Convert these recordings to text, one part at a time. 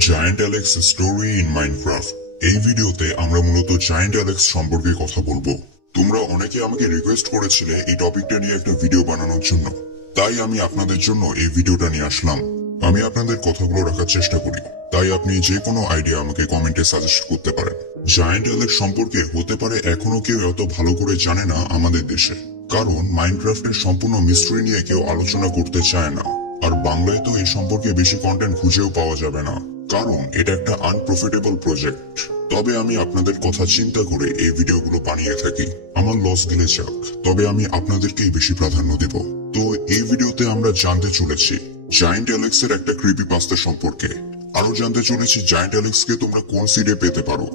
Giant Alex story in Minecraft. এই ভিডিওতে আমরা মূলত জায়ান্ট অ্যালেক্স সম্পর্কে কথা বলবো। তোমরা অনেকে আমাকে রিকোয়েস্ট করেছিলে এই টপিকটা নিয়ে একটা ভিডিও বানানোর জন্য, তাই আমি আপনাদের জন্য এই ভিডিওটা নিয়ে আসলাম। আমি আপনাদের কথাগুলো রাখার চেষ্টা করি, তাই আপনি যে কোনো আইডিয়া আমাকে কমেন্টে সাজেস্ট করতে পারেন। জায়ান্ট অ্যালেক্স সম্পর্কে হতে পারে এখনো কেউ এত ভালো করে জানে না আমাদের দেশে, কারণ মাইনক্রাফটের সম্পূর্ণ মিস্ট্রি নিয়ে কেউ আলোচনা করতে চায় না। আর বাংলায় তো এই সম্পর্কে বেশি কন্টেন্ট খুঁজেও পাওয়া যাবে না, কারণ এটা একটা আনপ্রফিটেবল প্রজেক্ট। তবে আমি আপনাদের কথা চিন্তা করে এই ভিডিওগুলো বানিয়ে থাকি। আমার লস গেলে যাক, তবে আমি আপনাদেরকেই বেশি প্রাধান্য দেব। তো এই ভিডিওতে আমরা জানতে চলেছি জায়ান্ট অ্যালেক্সের একটা ক্রিপিপাস্তা সম্পর্কে, আরো জানতে চলেছি জায়ান্ট অ্যালেক্সকে তোমরা কোন সিডে পেতে পারো,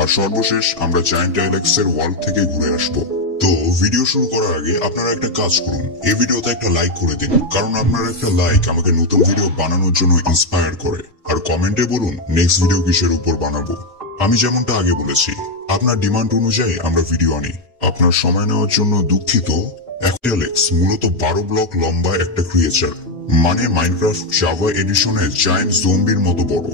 আর সর্বশেষ আমরা জায়ান্ট অ্যালেক্সের ওয়ার্ল্ড থেকে ঘুরে আসবো। তো ভিডিও শুরু করার আগে আপনারা একটা কাজ করুন, এই ভিডিওতে একটা লাইক করে দিন, কারণ আপনার একটা লাইক আমাকে নতুন ভিডিও বানানোর জন্য ইন্সপায়ার করে। আর কমেন্টে বলুন নেক্সট ভিডিও কিসের উপর বানাবো। আমি যেমনটা আগে বলেছি, আপনার ডিমান্ড অনুযায়ী আমরা ভিডিও আনি। আপনার সময় নেওয়ার জন্য দুঃখিত। অ্যালেক্স মূলত 12 ব্লক লম্বা একটা ক্রিয়েচার, মানে মাইনক্রাফট জাভা এডিশনের জায়ান্ট জম্বির মতো বড়।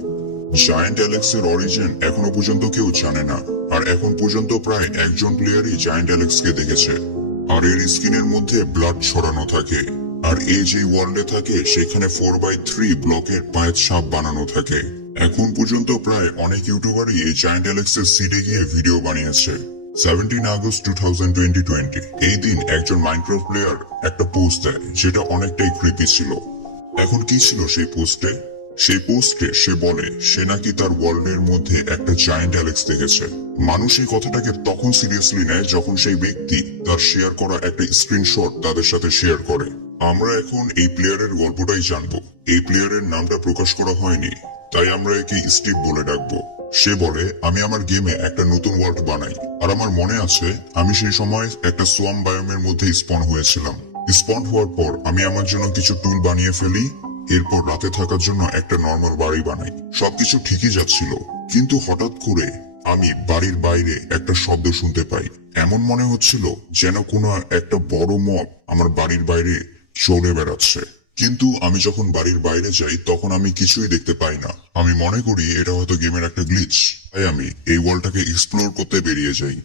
জায়ান্ট অ্যালেক্সের অরিজিন এখনো পর্যন্ত কেউ জানে না, আর এখন পর্যন্ত প্রায় একজন প্লেয়ারই জায়ান্ট অ্যালেক্সকে দেখেছে। আর এর স্কিনের মধ্যে ব্লাড ছড়ানো থাকে, আর এই যে ওয়ার্ল্ডে থাকে সেখানে 4x3 ব্লকের পায়ের ছাপ বানানো থাকে। এখন পর্যন্ত প্রায় অনেক ইউটিউবারই এই জায়ান্ট অ্যালেক্সের সিডে গিয়ে ভিডিও বানিয়েছে। 17 আগস্ট 2020 এই দিন একজন মাইনক্রাফট প্লেয়ার একটা পোস্ট দেয়, যেটা অনেকটাই ক্রিপি ছিল। এখন কি ছিল সেই পোস্টে? সেই পোস্টে সে বলে সে নাকি তার ওয়ার্ল্ডের মধ্যে একটা জায়ান্ট অ্যালেক্স দেখেছে। মানুষ এই কথাটাকে তখন সিরিয়াসলি নেয় যখন সেই ব্যক্তি তার শেয়ার করা একটা স্ক্রিনশট তাদের সাথে শেয়ার করে। আমরা এখন এই প্লেয়ারের গল্পটাই জানবো। এই প্লেয়ারের নামটা প্রকাশ করা হয়নি, তাই আমরা একে স্টিভ বলে ডাকবো। সে বলে আমি আমার গেমে একটা নতুন ওয়ার্ল্ড বানাই, আর আমার মনে আছে আমি সেই সময় একটা সোয়াম বায়োমের মধ্যে স্পন হয়েছিলাম। স্পন হওয়ার পর আমি আমার জন্য কিছু টুল বানিয়ে ফেলি, এরপর রাতে থাকার জন্য একটা নর্মাল বাড়ি বানাই। সবকিছু ঠিকই যাচ্ছিল, কিন্তু হঠাৎ করে আমি বাড়ির বাইরে একটা শব্দ শুনতে পাই। এমন মনে হচ্ছিল যেন কোনো একটা বড় মব আমার বাড়ির বাইরে চলে বেড়াচ্ছে। কিন্তু আমি যখন বাড়ির বাইরে যাই তখন আমি কিছুই দেখতে পাই না। আমি মনে করি এটা হয়তো গেমের একটা গ্লিচ, তাই আমি এই ওয়ার্ল্ডটাকে এক্সপ্লোর করতে বেরিয়ে যাই।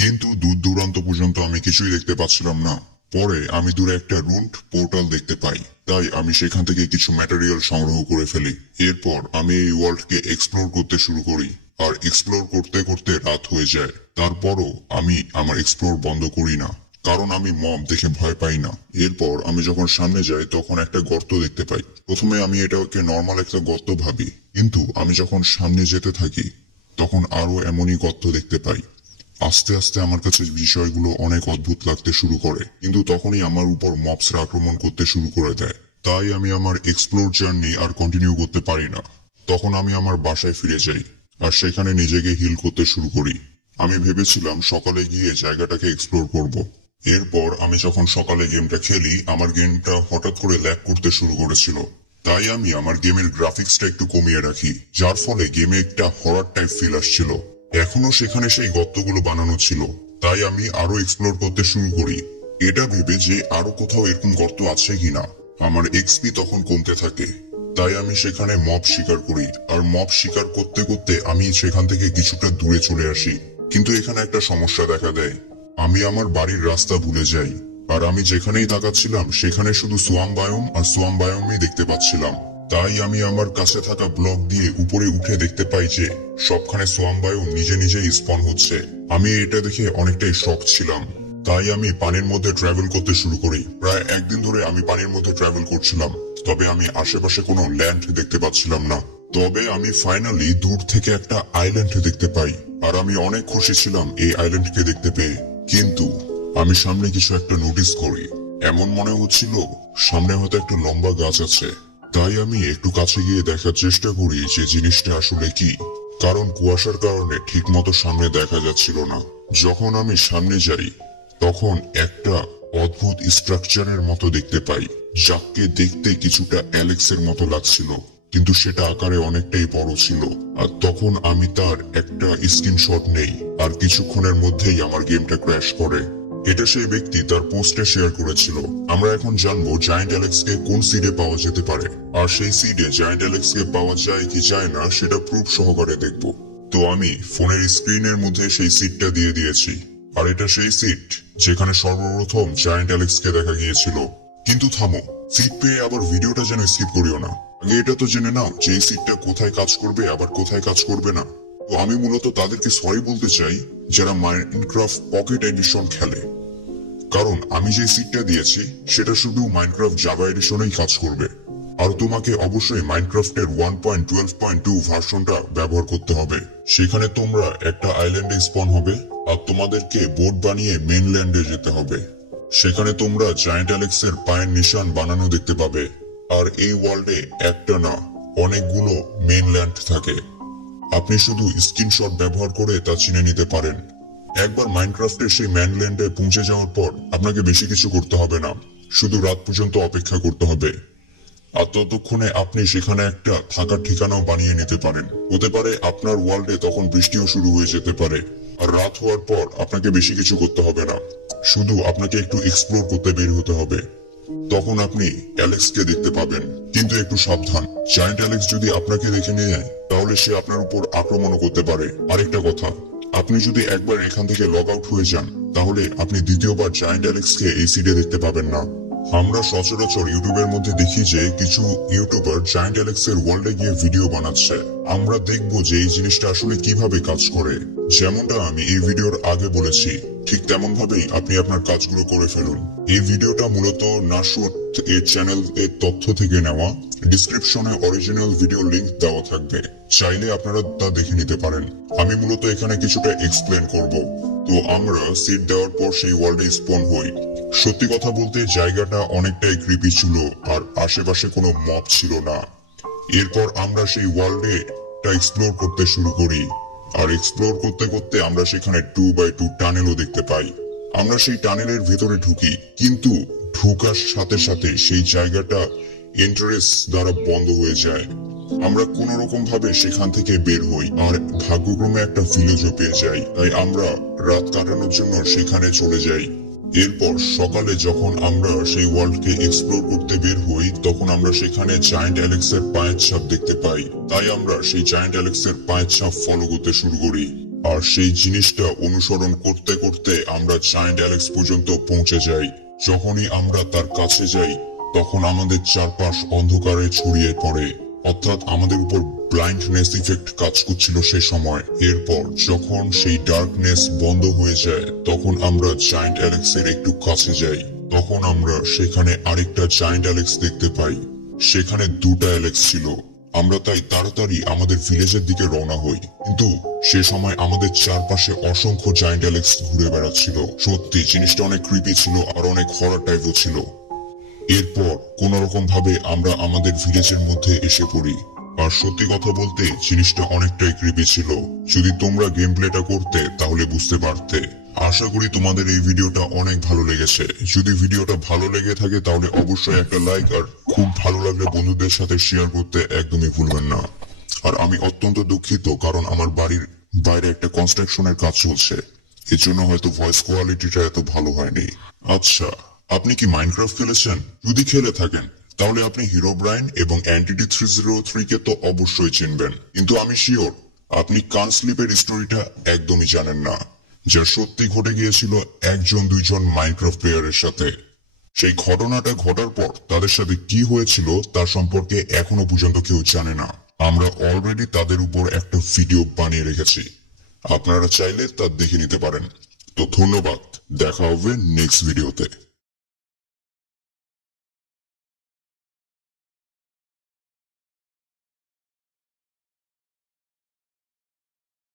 কিন্তু দূর দূরান্ত পর্যন্ত আমি কিছুই দেখতে পাচ্ছিলাম না। পরে আমি দূরে একটা রুন্ড পোর্টাল দেখতে পাই, তাই আমি সেখান থেকে কিছু ম্যাটেরিয়াল সংগ্রহ করে ফেলি। এরপর আমি এই ওয়ার্ল্ডকে এক্সপ্লোর করতে শুরু করি, আর এক্সপ্লোর করতে করতে রাত হয়ে যায়। তারপরও আমি আমার এক্সপ্লোর বন্ধ করি না, কারণ আমি মব দেখে ভয় পাই না। এরপর আমি যখন সামনে যাই তখন একটা গর্ত দেখতে পাই। প্রথমে আমি এটাকে নর্মাল একটা গর্ত ভাবি, কিন্তু আমি যখন সামনে যেতে থাকি তখন আরো এমনই গর্ত দেখতে পাই। আস্তে আস্তে আমার কাছে বিষয়গুলো অনেক অদ্ভুত লাগতে শুরু করে, কিন্তু তখনই আমার উপর মবসরা আক্রমণ করতে শুরু করে দেয়। তাই আমি আমার এক্সপ্লোর জার্নি আর কন্টিনিউ করতে পারি না। তখন আমি আমার বাসায় ফিরে যাই, আর সেখানে নিজেকে হিল করতে শুরু করি। আমি ভেবেছিলাম সকালে গিয়ে জায়গাটাকে এক্সপ্লোর করব। এরপর আমি যখন সকালে গেমটা খেলি, আমার গেমটা হঠাৎ করে ল্যাগ করতে শুরু করেছিল। তাই আমি আমার গেমের গ্রাফিক্সটা একটু কমিয়ে রাখি, যার ফলে গেমে একটা হরর টাইপ ফিল আসছিল। এখনো সেখানে সেই গর্তগুলো বানানো ছিল, তাই আমি আরো এক্সপ্লোর করতে শুরু করি, এটা ভেবে যে আরো কোথাও এরকম গর্ত আছে কিনা। আমার এক্সপি তখন কমতে থাকে, তাই আমি সেখানে মব শিকার করি, আর মব শিকার করতে করতে আমি সেখান থেকে কিছুটা দূরে চলে আসি। কিন্তু এখানে একটা সমস্যা দেখা দেয়, আমি আমার বাড়ির রাস্তা ভুলে যাই। আর আমি যেখানেই তাকাচ্ছিলাম সেখানে শুধু সোয়াম বায়োম আর সোয়াম বায়োমই দেখতে পাচ্ছিলাম। তাই আমি আমার কাছে থাকা ব্লক দিয়ে উপরে উঠে দেখতে পাই যে সবখানে সোয়াম বায়োম নিজে নিজেই স্পন হচ্ছে। আমি এটা দেখে অনেকটাই শক ছিলাম, তাই আমি পানির মধ্যে ট্রাভেল করতে শুরু করি। প্রায় একদিন ধরে আমি পানির মধ্যে ট্রাভেল করছিলাম, তবে আমি আশেপাশে কোনো ল্যান্ড দেখতে পাচ্ছিলাম না। তবে আমি ফাইনালি দূর থেকে একটা আইল্যান্ড দেখতে পাই, আর আমি অনেক খুশি ছিলাম এই আইল্যান্ডকে দেখতে পেয়ে। কিন্তু আমি সামনে কিছু একটা নোটিস করি, এমন মনে হচ্ছিল সামনে হয়তো একটা লম্বা গাছ আছে। তাই আমি একটু কাছে গিয়ে দেখার চেষ্টা করি যে জিনিসটা আসলে কি, কারণ কুয়াশার কারণে ঠিক মতো সামনে দেখা যাচ্ছিল না। যখন আমি সামনে যাই তখন একটা অদ্ভুত স্ট্রাকচারের মতো দেখতে পাই, যাকে দেখতে কিছুটা অ্যালেক্সের মতো লাগছিল, কিন্তু সেটা আকারে অনেকটাই বড় ছিল। আর তখন আমি তার একটা স্ক্রিনশট নেই, আর কিছুক্ষণের মধ্যেই আমার গেমটা ক্র্যাশ করে। এটা সেই ব্যক্তি তার পোস্টে শেয়ার করেছিল। আমরা এখন জানবো জায়ান্ট অ্যালেক্সকে কোন সিডে পাওয়া যেতে পারে, আর সেই সিডে জায়ান্ট অ্যালেক্সকে পাওয়া যায় কি যায় না সেটা প্রুফ সহকারে দেখব। তো আমি ফোনের স্ক্রিনের মধ্যে সেই সিটটা দিয়ে দিয়েছি, আর এটা সেই সিট যেখানে সর্বপ্রথম জায়ান্ট অ্যালেক্সকে দেখা গিয়েছিল। কিন্তু থামো, সিট পেয়ে আবার ভিডিওটা যেন স্কিপ করিও না। আগে এটা তো জেনে নাও যে এই সিটটা কোথায় কাজ করবে আবার কোথায় কাজ করবে না। তো আমি মূলত তাদেরকে সরি বলতে চাই যারা মাইনক্রাফট পকেট এডিশন খেলে, কারণ আমি যে সিটটা দিয়েছি সেটা শুধু মাইনক্রাফট জাভা এডিশনেই কাজ করবে। আর তোমাকে অবশ্যই মাইনক্রাফটের 1.12.2 ভার্সনটা ব্যবহার করতে হবে। সেখানে তোমরা একটা আইল্যান্ডে স্পন হবে, আর তোমাদেরকে বোট বানিয়ে মেইনল্যান্ডে যেতে হবে। সেখানে তোমরা জায়ান্ট অ্যালেক্সের পায়ের নিশান বানানো দেখতে পাবে। আর এই ওয়ার্ল্ডে একটা না, অনেকগুলো মেইনল্যান্ড থাকে। আপনি শুধু স্ক্রিনশট ব্যবহার করে তা চিনে নিতে পারেন। একবার মাইনক্রাফটের সেই মেইনল্যান্ডে পৌঁছে যাওয়ার পর আপনাকে বেশি কিছু করতে হবে না, শুধু রাত পর্যন্ত অপেক্ষা করতে হবে। আর ততক্ষণে আপনি সেখানে একটা থাকার ঠিকানাও বানিয়ে নিতে পারেন। হতে পারে আপনার ওয়ার্ল্ডে তখন বৃষ্টিও শুরু হয়ে যেতে পারে। আর রাত হওয়ার পর আপনাকে বেশি কিছু করতে হবে না, শুধু আপনাকে একটু এক্সপ্লোর করতে বের হতে হবে। তখন আপনি অ্যালেক্সকে দেখতে পাবেন। কিন্তু একটু সাবধান, জায়ান্ট অ্যালেক্স যদি আপনাকে দেখে নিয়ে তাহলে সে আপনার উপর আক্রমণও করতে পারে। আরেকটা কথা, আপনি যদি একবার এখান থেকে লগ আউট হয়ে যান তাহলে আপনি দ্বিতীয়বার জায়ান্ট অ্যালেক্সকে এই সিডে দেখতে পাবেন না। আমরা সচরাচর ইউটিউবের মধ্যে দেখি যে কিছু ইউটিউবার জায়ান্ট অ্যালেক্সের ওয়ার্ল্ডে গিয়ে ভিডিও বানাচ্ছে। আমরা দেখবো যে এই জিনিসটা আসলে কিভাবে কাজ করে। যেমনটা আমি এই ভিডিওর আগে বলেছি ঠিক তেমন ভাবেই আপনি আপনার কাজগুলো করে ফেলুন। এই ভিডিওটা মূলত নাশুট এর চ্যানেল এর তথ্য থেকে নেওয়া। ডিসক্রিপশনে অরিজিনাল ভিডিও লিংক দেওয়া থাকবে, চাইলে আপনারা তা দেখে নিতে পারেন। আমি মূলত এখানে কিছুটা এক্সপ্লেন করব। তো আমরা সিট দেওয়ার পর সেই ওয়ার্ল্ডে স্পন হই। সত্যি কথা বলতে জায়গাটা অনেকটাই ক্রিপি ছিল, আর আশেপাশে কোনো মব ছিল না। এরপর আমরা সেই ওয়ার্ল্ডে এক্সপ্লোর করতে শুরু করি, আর এক্সপ্লোর করতে করতে আমরা সেখানে 2x2 টানেলও দেখতে পাই। আমরা সেই টানেলের ভেতরে ঢুকি, কিন্তু ঢুকার সাথে সাথে সেই জায়গাটা এন্ট্রেন্স দ্বারা বন্ধ হয়ে যায়। আমরা কোন রকম ভাবে সেখান থেকে বের হই, আর ভাগ্যক্রমে একটা ভিলেজও পেয়ে যাই। তাই আমরা রাত কাটানোর জন্য সেখানে চলে যাই। এরপর সকালে যখন আমরা সেই ওয়ার্ল্ডকে এক্সপ্লোর করতে বের হই তখন আমরা সেখানে জায়ান্ট অ্যালেক্সের পায়ের ছাপ দেখতে পাই। তাই আমরা সেই জায়ান্ট অ্যালেক্সের পায়ের ছাপ ফলো করতে শুরু করি, আর সেই জিনিসটা অনুসরণ করতে করতে আমরা জায়ান্ট অ্যালেক্স পর্যন্ত পৌঁছে যাই। যখনই আমরা তার কাছে যাই তখন আমাদের চারপাশ অন্ধকারে ছড়িয়ে পড়ে, অর্থাৎ আমাদের উপর ব্লাইন্ডনেস ইফেক্ট কাজ করছিল সে সময়। এরপর যখন সেই ডার্কনেস বন্ধ হয়ে যায় তখন আমরা জায়ান্ট অ্যালেক্সের একটু কাছে যাই। তখন আমরা সেখানে আরেকটা জায়ান্ট অ্যালেক্স দেখতে পাই। সেখানে দুটা অ্যালেক্স ছিল। আমরা তাই তাড়াতাড়ি আমাদের ভিলেজের দিকে রওনা হই, কিন্তু সে সময় আমাদের চারপাশে অসংখ্য জায়ান্ট অ্যালেক্স ঘুরে বেড়াচ্ছিল। সত্যি জিনিসটা অনেক ক্রিপি ছিল আর অনেক হরর টাইপও ছিল। এরপর কোন রকম ভাবে আমরা আমাদের ভিলেজের মধ্যে এসে পড়ি, আর সত্যি কথা বলতে জিনিসটা অনেকটাই ক্রিপি ছিল। যদি তোমরা গেম প্লেটা করতে তাহলে বুঝতে পারতে। আশা করি তোমাদের এই ভিডিওটা অনেক ভালো লেগেছে। যদি ভিডিওটা ভালো লেগে থাকে তাহলে অবশ্যই একটা লাইক, আর খুব ভালো লাগলে বন্ধুদের সাথে শেয়ার করতে একদমই ভুলবেন না। আর আমি অত্যন্ত দুঃখিত, কারণ আমার বাড়ির বাইরে একটা কনস্ট্রাকশনের কাজ চলছে, এর জন্য হয়তো ভয়েস কোয়ালিটিটা এত ভালো হয়নি। আচ্ছা, আপনি কি মাইনক্রাফট খেলেছেন? যদি খেলে থাকেন তাহলে আপনি হিরোব্রাইন এবং অ্যান্টিটি 303 কে তো অবশ্যই চিনবেন, কিন্তু আমি শিওর আপনি কান স্লিপের স্টোরিটা একদমই জানেন না, যা সত্যি ঘটে গিয়েছিল একজন দুইজন মাইনক্রাফট প্লেয়ারের সাথে। সেই ঘটনাটা ঘটার পর তাদের সাথে কি হয়েছিল তার সম্পর্কে এখনো পর্যন্ত কেউ জানে না। আমরা অলরেডি তাদের উপর একটা ভিডিও বানিয়ে রেখেছি, আপনারা চাইলে তা দেখে নিতে পারেন। তো ধন্যবাদ, দেখা হবে নেক্সট ভিডিওতে।